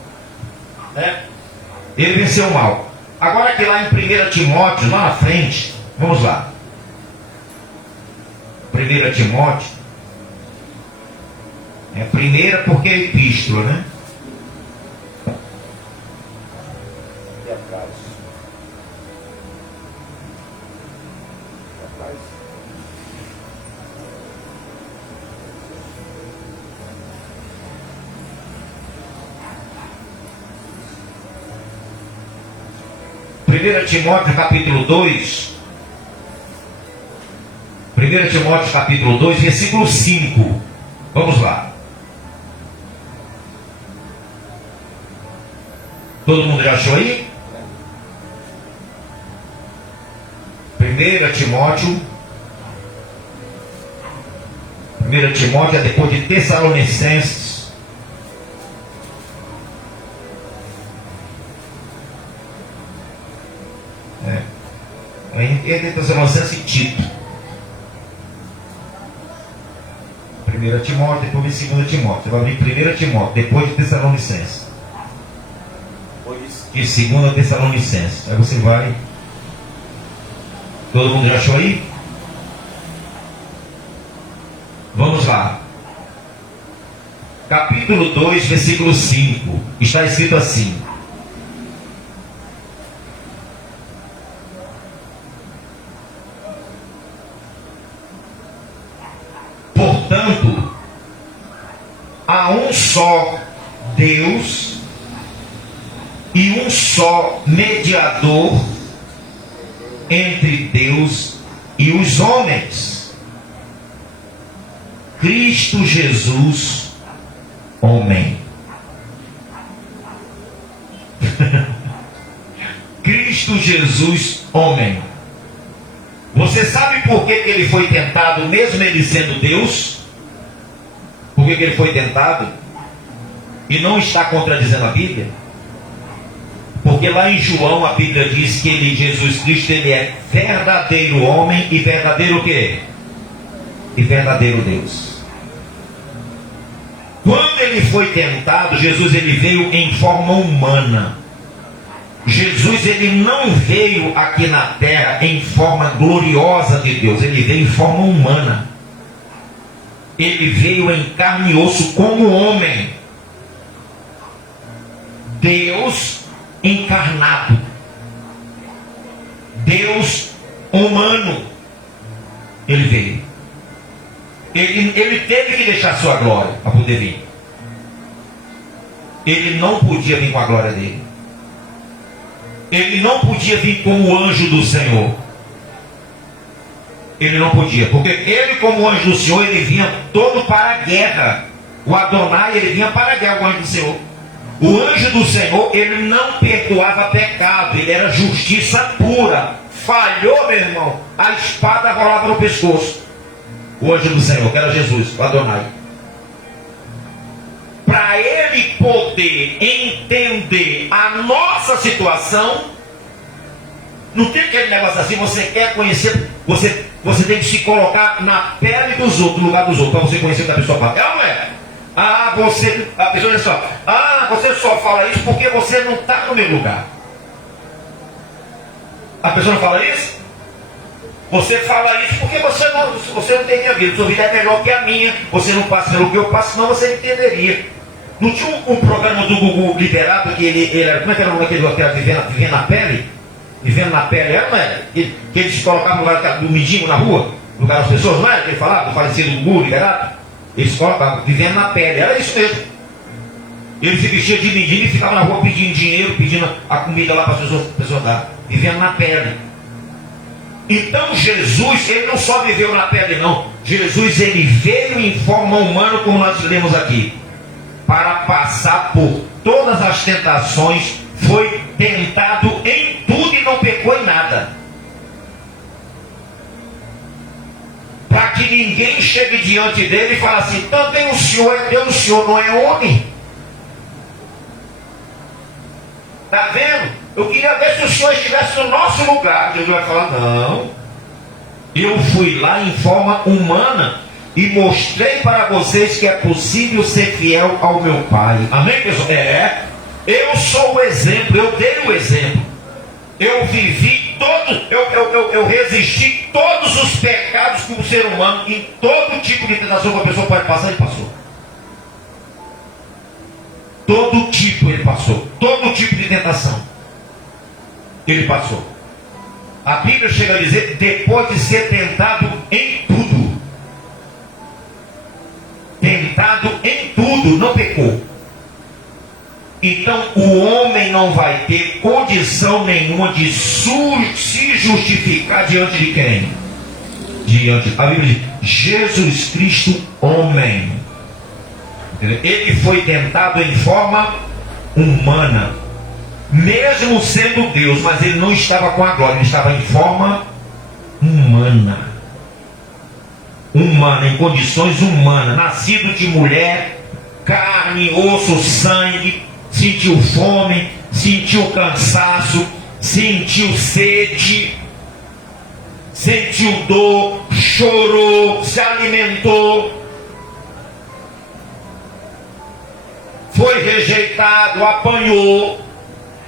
Ele venceu o mal. Agora que lá em 1 Timóteo, lá na frente, vamos lá. 1 Timóteo. É a primeira porque é epístola, né? E atrás. 1 Timóteo capítulo 2. 1 Timóteo capítulo 2, versículo 5. Vamos lá. Todo mundo já achou aí? 1 Timóteo. 1 Timóteo é depois de Tessalonicenses. Entre Tessalonicenses e Tito. 1 Timóteo, depois 2 Timóteo. Você vai abrir 1 Timóteo, depois de Tessalonicenses. E 2 Tessalonicenses. Aí você vai. Todo mundo já achou aí? Vamos lá. Capítulo 2, versículo 5. Está escrito assim: portanto, há um só Deus e um só mediador entre Deus e os homens, Cristo Jesus, homem. Cristo Jesus, homem. Você sabe por que ele foi tentado, mesmo ele sendo Deus? Por que ele foi tentado? E não está contradizendo a Bíblia? Porque lá em João a Bíblia diz que ele, Jesus Cristo, ele é verdadeiro homem e verdadeiro o quê? E verdadeiro Deus. Quando ele foi tentado, Jesus ele veio em forma humana. Jesus ele não veio aqui na terra em forma gloriosa de Deus, ele veio em forma humana. Ele veio em carne e osso como homem. Deus encarnado. Deus humano. Ele veio. Ele teve que deixar sua glória para poder vir. ele não podia vir com a glória dele. Ele não podia vir como anjo do Senhor. Ele não podia, porque ele, como anjo do Senhor, ele vinha todo para a guerra. O Adonai, ele vinha para a guerra, o anjo do Senhor. O anjo do Senhor, ele não perdoava pecado, ele era justiça pura. Falhou, meu irmão, a espada rolava no pescoço. O anjo do Senhor, que era Jesus, o Adonai. Para ele poder entender a nossa situação, não tem aquele negócio assim, você quer conhecer, você tem que se colocar na pele dos outros, no lugar dos outros, para você conhecer o que a pessoa fala. É ou não é? A pessoa diz só, você só fala isso porque você não está no meu lugar. A pessoa não fala isso? Você fala isso porque você não tem minha vida, sua vida é melhor que a minha, você não passa pelo que eu passo, senão você entenderia. Não tinha um programa do Gugu Liberato que ele era, como é que era o nome daquele que era vivendo na pele? Vivendo na pele, era, não era? Que ele se colocava no lugar do mendigo na rua, no lugar das pessoas, não era? Que ele falava, do falecido Gugu Liberato? Ele se colocava, vivendo na pele, era isso mesmo. Ele se vestia de mendigo e ficava na rua pedindo dinheiro, pedindo a comida lá para as pessoas dar, vivendo na pele. Então Jesus, ele não só viveu na pele não, Jesus ele veio em forma humana, como nós lemos aqui, para passar por todas as tentações, foi tentado em tudo e não pecou em nada. Para que ninguém chegue diante dele e fale assim, também o Senhor é Deus, o Senhor não é homem. Está vendo? Eu queria ver se o Senhor estivesse no nosso lugar. Jesus vai falar, não. Eu fui lá em forma humana e mostrei para vocês que é possível ser fiel ao meu Pai. Amém, pessoal? Eu sou o exemplo, eu dei o exemplo. Eu vivi eu resisti todos os pecados que o ser humano, em todo tipo de tentação que a pessoa pode passar, ele passou. Todo tipo ele passou. Todo tipo de tentação ele passou. A Bíblia chega a dizer, depois de ser tentado em tudo. Tentado em tudo, não pecou. Então o homem não vai ter condição nenhuma de se justificar diante de quem? A Bíblia diz, Jesus Cristo, homem. Ele foi tentado em forma humana, mesmo sendo Deus, mas ele não estava com a glória, ele estava em forma humana. Humana, em condições humanas, nascido de mulher, carne, osso, sangue, sentiu fome, sentiu cansaço, sentiu sede, sentiu dor, chorou, se alimentou, foi rejeitado, apanhou,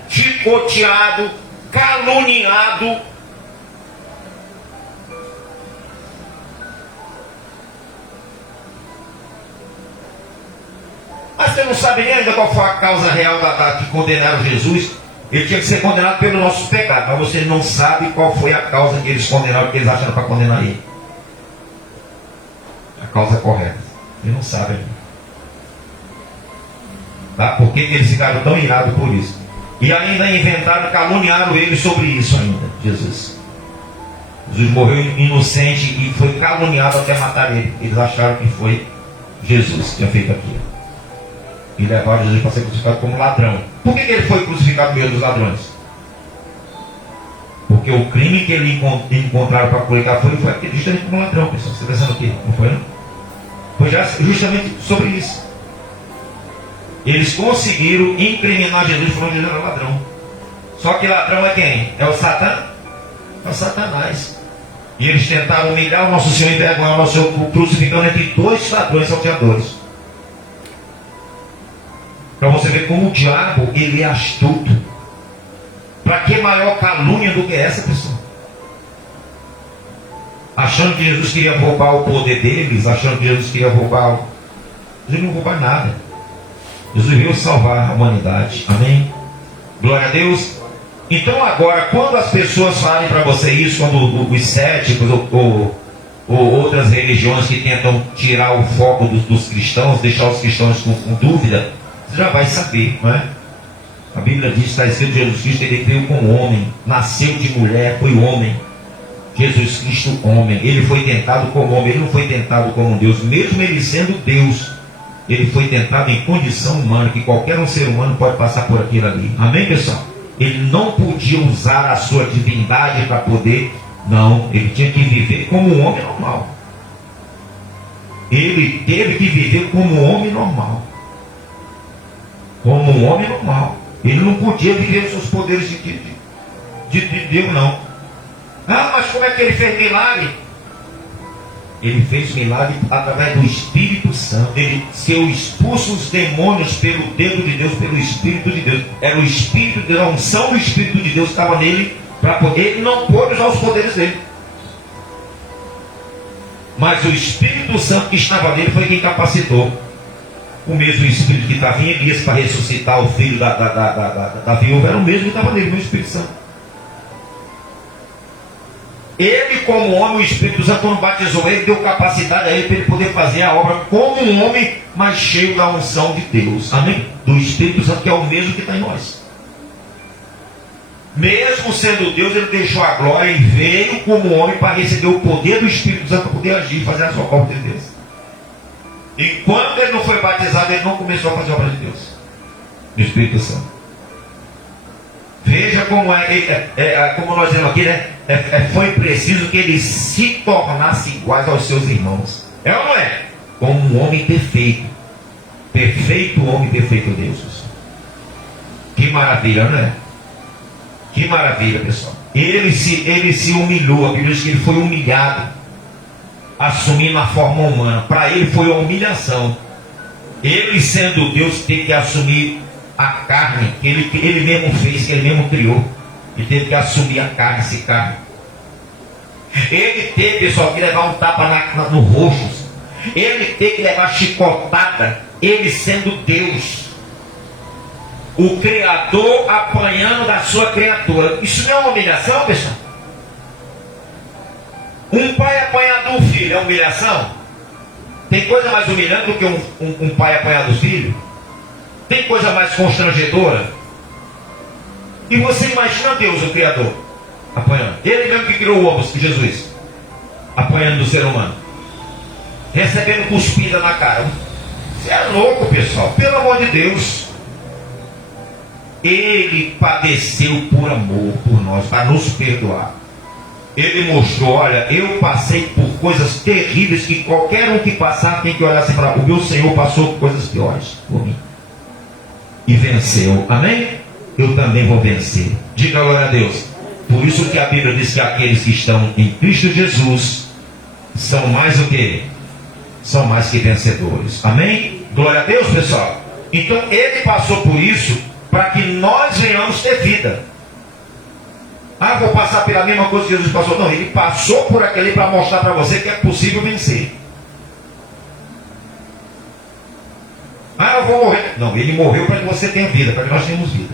chicoteado, caluniado. Mas você não sabe nem ainda qual foi a causa real que condenaram Jesus. Ele tinha que ser condenado pelos nossos pecados, mas você não sabe qual foi a causa que eles condenaram, que eles acharam para condenar ele. A causa correta. Ele não sabe ainda. Tá? Por que eles ficaram tão irados por isso? E ainda inventaram, caluniaram ele sobre isso ainda, Jesus. Jesus morreu inocente e foi caluniado até matar ele. Eles acharam que foi Jesus que tinha feito aquilo. E levaram Jesus para ser crucificado como ladrão. Por que ele foi crucificado no meio dos ladrões? Porque o crime que ele encontraram para colocar foi justamente como ladrão, pessoal. Você está pensando aqui, não foi? Não? Foi justamente sobre isso. Eles conseguiram incriminar Jesus falando que ele era ladrão. Só que ladrão é quem? É o Satã? É o Satanás. E eles tentaram humilhar o nosso Senhor e envergonhar o nosso Senhor, crucificando entre dois ladrões salteadores. Para você ver como o diabo, ele é astuto. Para que maior calúnia do que essa, pessoa? Achando que Jesus queria roubar o poder deles, achando que Jesus queria roubar Jesus não roubou nada. Jesus veio salvar a humanidade. Amém? Glória a Deus. Então agora, quando as pessoas falam para você isso, quando os céticos ou outras religiões que tentam tirar o foco dos cristãos, deixar os cristãos com dúvida, Você já vai saber, não é? A Bíblia diz, está escrito, Jesus Cristo, ele veio como homem, nasceu de mulher, foi homem. Jesus Cristo, homem, ele foi tentado como homem, ele não foi tentado como Deus, mesmo ele sendo Deus, ele foi tentado em condição humana, que qualquer um ser humano pode passar por aquilo ali. Amém, pessoal? Ele não podia usar a sua divindade para poder, não, ele tinha que viver como um homem normal. Ele teve que viver como um homem normal. Como um homem normal. Ele não podia viver os seus poderes de Deus, não. Ah, mas como é que ele fez milagre? Ele fez milagre através do Espírito Santo. Ele seu expulso os demônios pelo dedo de Deus, pelo Espírito de Deus. Era o Espírito de Deus, a unção do Espírito de Deus estava nele para poder. Ele não pôde usar os poderes dele. Mas o Espírito Santo que estava nele foi quem capacitou. O mesmo Espírito que estava em Elias para ressuscitar o filho da viúva era o mesmo que estava nele, o mesmo Espírito Santo. Ele, como homem, o Espírito Santo, quando batizou ele, deu capacidade a ele para ele poder fazer a obra como um homem, mas cheio da unção de Deus. Amém? Do Espírito Santo, que é o mesmo que está em nós. Mesmo sendo Deus, ele deixou a glória e veio como homem para receber o poder do Espírito Santo para poder agir e fazer a sua obra de Deus. Enquanto ele não foi batizado, ele não começou a fazer a obra de Deus. O Espírito Santo. Veja como como nós dizemos aqui, né? Foi preciso que ele se tornasse iguais aos seus irmãos. É ou não é? Como um homem perfeito. Perfeito homem, perfeito Deus. Que maravilha, não é? Que maravilha, pessoal. Ele se humilhou. A Bíblia diz que ele foi humilhado, assumindo a forma humana. Para ele foi uma humilhação. Ele, sendo Deus, teve que assumir a carne que ele mesmo fez, que ele mesmo criou. Ele teve que assumir a carne, esse carne. Ele teve, pessoal, que levar um tapa no rosto. Ele teve que levar chicotada, ele sendo Deus. O Criador apanhando da sua criatura. Isso não é uma humilhação, pessoal? Um pai apanhar do filho é humilhação? Tem coisa mais humilhante do que um pai apanhar do filho? Tem coisa mais constrangedora? E você imagina Deus, o Criador, apanhando. Ele mesmo que criou o homem, Jesus, apanhando do ser humano, recebendo cuspida na cara. Você é louco, pessoal, pelo amor de Deus. Ele padeceu por amor por nós, para nos perdoar. Ele mostrou, olha, eu passei por coisas terríveis que qualquer um que passar tem que olhar assim para o meu Senhor passou por coisas piores por mim. E venceu, amém? Eu também vou vencer. Diga glória a Deus. Por isso que a Bíblia diz que aqueles que estão em Cristo Jesus são mais o que? São mais que vencedores. Amém? Glória a Deus, pessoal. Então ele passou por isso para que nós venhamos ter vida. Ah, vou passar pela mesma coisa que Jesus passou. Não, ele passou por aquele para mostrar para você que é possível vencer. Ah, eu vou morrer. Não, ele morreu para que você tenha vida, para que nós tenhamos vida.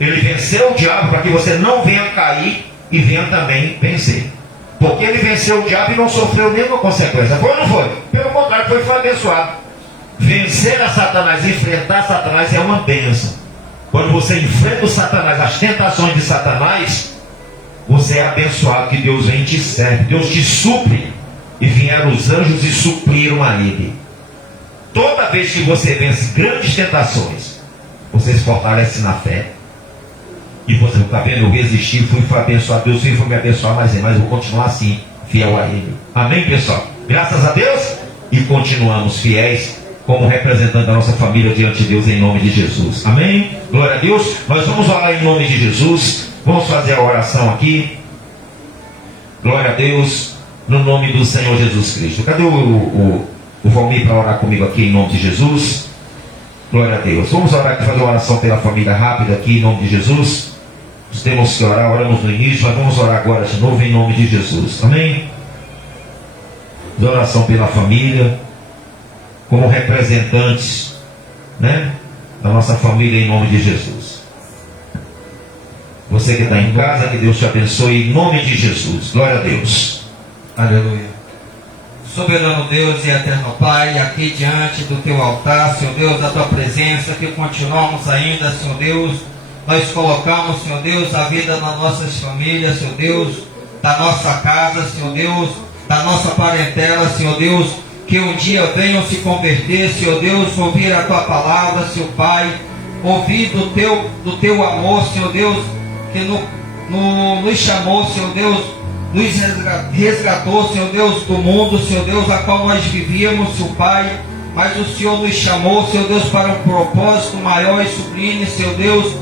Ele venceu o diabo para que você não venha cair e venha também vencer. Porque ele venceu o diabo e não sofreu nenhuma consequência. Foi ou não foi? Pelo contrário, foi abençoado. Vencer a Satanás, enfrentar Satanás é uma bênção. Quando você enfrenta o Satanás, as tentações de Satanás, você é abençoado, que Deus vem e te serve. Deus te supre. E vieram os anjos e supriram a ele. Toda vez que você vence grandes tentações, você se fortalece na fé. E você está vendo, eu resisti, fui abençoado. Deus foi me abençoar, mas eu vou continuar assim, fiel a Ele. Amém, pessoal? Graças a Deus. E continuamos fiéis como representante da nossa família diante de Deus, em nome de Jesus. Amém? Glória a Deus. Nós vamos orar em nome de Jesus. Vamos fazer a oração aqui. Glória a Deus. No nome do Senhor Jesus Cristo. Cadê o Valmir para orar comigo aqui em nome de Jesus? Glória a Deus. Vamos orar aqui, fazer uma oração pela família rápida aqui em nome de Jesus. Nós temos que orar, oramos no início, mas vamos orar agora de novo em nome de Jesus. Amém? De oração pela família, como representantes, né, da nossa família em nome de Jesus. Você que está em casa, que Deus te abençoe em nome de Jesus. Glória a Deus. Aleluia. Soberano Deus e eterno Pai, aqui diante do Teu altar, Senhor Deus, da Tua presença, que continuamos ainda, Senhor Deus, nós colocamos, Senhor Deus, a vida das nossas famílias, Senhor Deus, da nossa casa, Senhor Deus, da nossa parentela, Senhor Deus, que um dia venham se converter, Senhor Deus, ouvir a Tua palavra, Senhor Pai, ouvir do Teu amor, Senhor Deus, que nos chamou, Senhor Deus, nos resgatou, Senhor Deus, do mundo, Senhor Deus, a qual nós vivíamos, Senhor Pai, mas o Senhor nos chamou, Senhor Deus, para um propósito maior e sublime, Senhor Deus,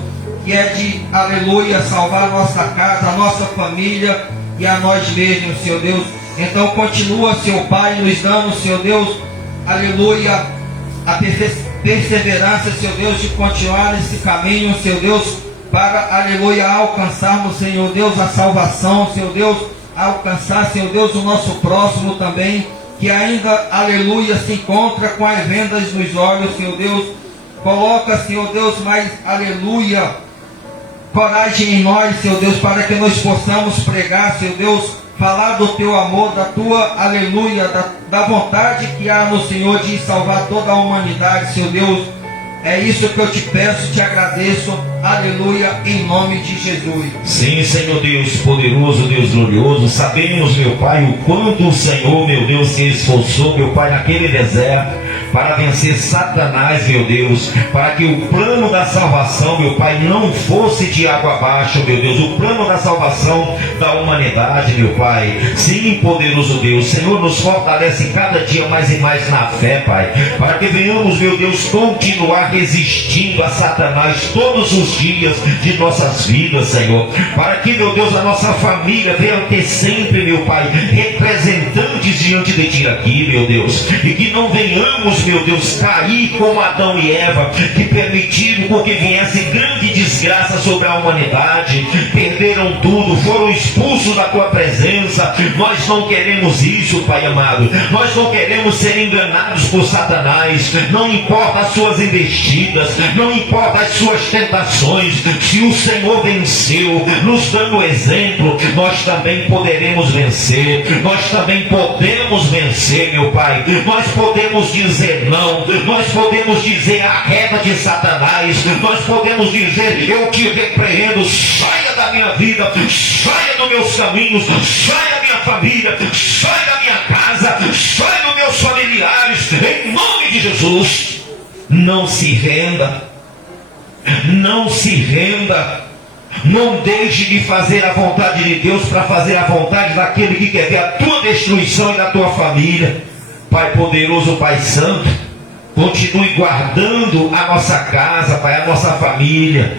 que é de, aleluia, salvar a nossa casa, a nossa família e a nós mesmos, Senhor Deus. Então continua, Senhor Pai, nos dando, Senhor Deus, aleluia, a perseverança, Senhor Deus, de continuar nesse caminho, Senhor Deus, para, aleluia, alcançarmos, Senhor Deus, a salvação, Senhor Deus, alcançar, Senhor Deus, o nosso próximo também, que ainda, aleluia, se encontra com as vendas nos olhos, Senhor Deus. Coloca, Senhor Deus, mais, aleluia, coragem em nós, Senhor Deus, para que nós possamos pregar, Senhor Deus, falar do Teu amor, da Tua, aleluia, da vontade que há no Senhor de salvar toda a humanidade, Senhor Deus. É isso que eu te peço, te agradeço, aleluia, em nome de Jesus. Sim, Senhor Deus poderoso, Deus glorioso, sabemos, meu Pai, o quanto o Senhor, meu Deus, se esforçou, meu Pai, naquele deserto, para vencer Satanás, meu Deus, para que o plano da salvação, meu Pai, não fosse de água abaixo, meu Deus, o plano da salvação da humanidade, meu Pai. Sim, poderoso Deus, Senhor, nos fortalece cada dia mais e mais na fé, Pai, para que venhamos, meu Deus, continuar resistindo a Satanás todos os dias de nossas vidas, Senhor, para que, meu Deus, a nossa família venha ter sempre, meu Pai, representantes diante de Ti aqui, meu Deus, e que não venhamos, meu Deus, cair como Adão e Eva, que permitiram porque viesse grande desgraça sobre a humanidade, perderam tudo, foram expulsos da Tua presença. Nós não queremos isso, Pai amado, nós não queremos ser enganados por Satanás, não importa as suas investidas, não importa as suas tentações, se o Senhor venceu, nos dando exemplo, nós também poderemos vencer, nós também podemos vencer, meu Pai, nós podemos dizer não, nós podemos dizer arreda de Satanás, nós podemos dizer eu te repreendo, saia da minha vida, saia dos meus caminhos, saia da minha família, saia da minha casa, saia dos meus familiares, em nome de Jesus. Não se renda, não se renda, não deixe de fazer a vontade de Deus para fazer a vontade daquele que quer ver a tua destruição e da tua família. Pai poderoso, Pai santo, continue guardando a nossa casa, Pai, a nossa família.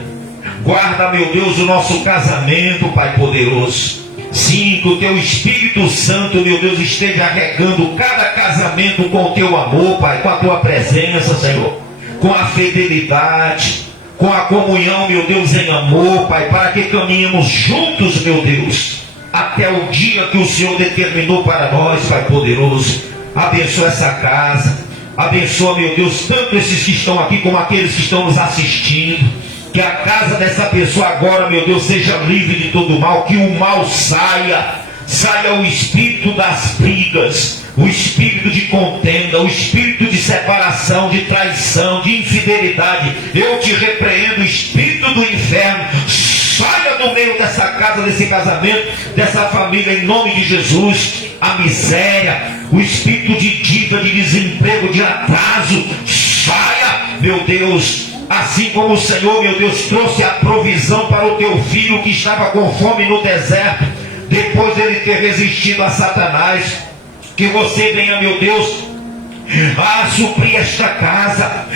Guarda, meu Deus, o nosso casamento, Pai poderoso. Sim, que o Teu Espírito Santo, meu Deus, esteja regando cada casamento com o Teu amor, Pai, com a Tua presença, Senhor, com a fidelidade, com a comunhão, meu Deus, em amor, Pai, para que caminhemos juntos, meu Deus, até o dia que o Senhor determinou para nós, Pai poderoso. Abençoa essa casa, abençoa, meu Deus, tanto esses que estão aqui como aqueles que estão nos assistindo. Que a casa dessa pessoa agora, meu Deus, seja livre de todo mal, que o mal saia o espírito das brigas, o espírito de contenda, o espírito de separação, de traição, de infidelidade. Eu te repreendo, espírito do inferno, saia do meio dessa casa, desse casamento, dessa família, em nome de Jesus. A miséria, o espírito de dívida, de desemprego, de atraso, saia, meu Deus. Assim como o Senhor, meu Deus, trouxe a provisão para o Teu filho que estava com fome no deserto, depois dele ter resistido a Satanás, que você venha, meu Deus, a suprir esta casa,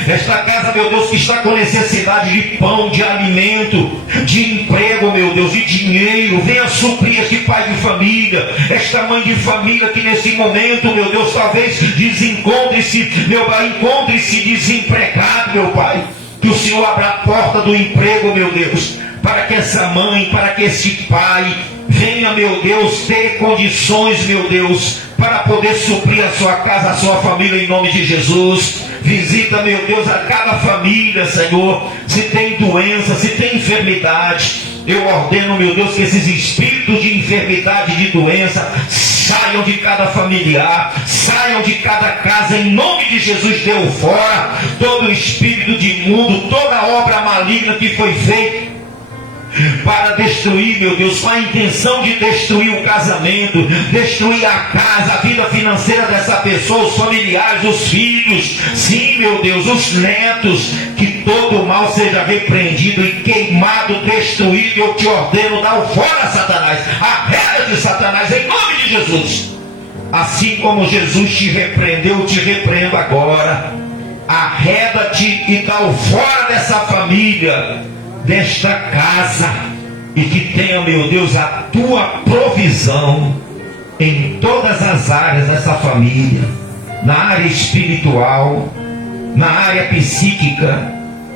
meu Deus, que está com necessidade de pão, de alimento, de emprego, meu Deus, de dinheiro. Venha suprir este pai de família, esta mãe de família que nesse momento, meu Deus, talvez encontre-se desempregado, meu Pai. Que o Senhor abra a porta do emprego, meu Deus, para que essa mãe, para que esse pai venha, meu Deus, ter condições, meu Deus, para poder suprir a sua casa, a sua família, em nome de Jesus. Visita, meu Deus, a cada família, Senhor, se tem doença, se tem enfermidade. Eu ordeno, meu Deus, que esses espíritos de enfermidade, de doença, saiam de cada familiar, saiam de cada casa, em nome de Jesus. Deu fora todo o espírito de imundo, toda obra maligna que foi feita para destruir, meu Deus, com a intenção de destruir o casamento, destruir a casa, a vida financeira dessa pessoa, os familiares, os filhos, sim, meu Deus, os netos, que todo mal seja repreendido e queimado, destruído. Eu te ordeno, dá o fora, Satanás, arreda de Satanás, em nome de Jesus. Assim como Jesus te repreendeu, eu te repreendo agora. Arreda-te e dá o fora dessa família, desta casa, e que tenha, meu Deus, a tua provisão em todas as áreas dessa família, na área espiritual, na área psíquica,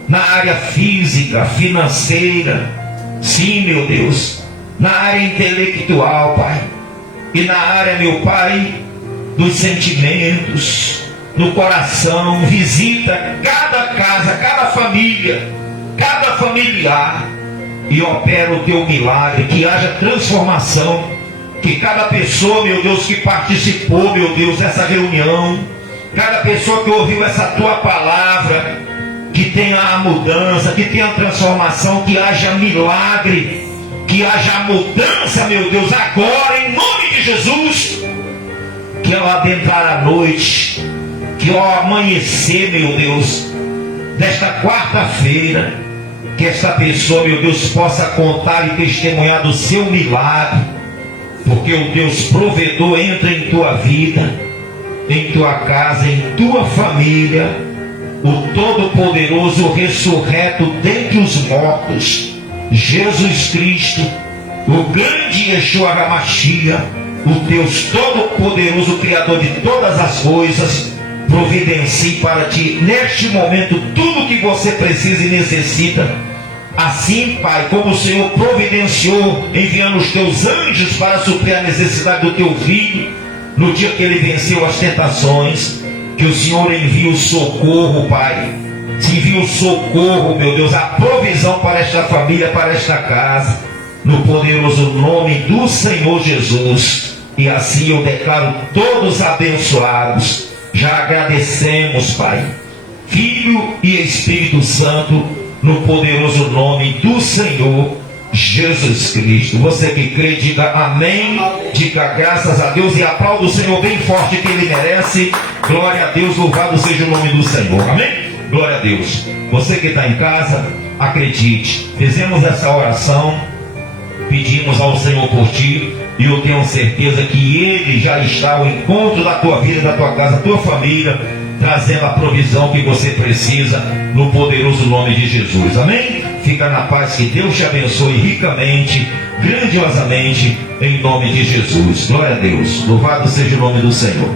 na área física, financeira, sim, meu Deus, na área intelectual, Pai, e na área, meu Pai, dos sentimentos, no coração. Visita cada casa, cada família, cada familiar, e opera o teu milagre, que haja transformação, que cada pessoa, meu Deus, que participou, meu Deus, dessa reunião, cada pessoa que ouviu essa tua palavra, que tenha a mudança, que tenha a transformação, que haja milagre, que haja mudança, meu Deus, agora, em nome de Jesus. Que ao adentrar a noite, que ao amanhecer, meu Deus, desta quarta-feira, que esta pessoa, meu Deus, possa contar e testemunhar do seu milagre, porque o Deus provedor entra em tua vida, em tua casa, em tua família, o Todo-Poderoso, o ressurreto dentre os mortos, Jesus Cristo, o grande Yeshua HaMashiach, o Deus Todo-Poderoso, Criador de todas as coisas, providencie para ti, neste momento, tudo que você precisa e necessita. Assim, Pai, como o Senhor providenciou, enviando os teus anjos para suprir a necessidade do teu filho, no dia que ele venceu as tentações, que o Senhor envie o socorro, Pai. Se envie o socorro, meu Deus, a provisão para esta família, para esta casa, no poderoso nome do Senhor Jesus. E assim eu declaro todos abençoados. Já agradecemos, Pai, Filho e Espírito Santo, no poderoso nome do Senhor Jesus Cristo. Você que crê, diga amém, diga graças a Deus e aplauda o Senhor bem forte, que Ele merece. Glória a Deus, louvado seja o nome do Senhor. Amém? Glória a Deus. Você que está em casa, acredite, fizemos essa oração, pedimos ao Senhor por ti, e eu tenho certeza que Ele já está ao encontro da tua vida, da tua casa, da tua família, trazendo a provisão que você precisa, no poderoso nome de Jesus. Amém? Fica na paz, que Deus te abençoe ricamente, grandiosamente, em nome de Jesus. Glória a Deus. Louvado seja o nome do Senhor.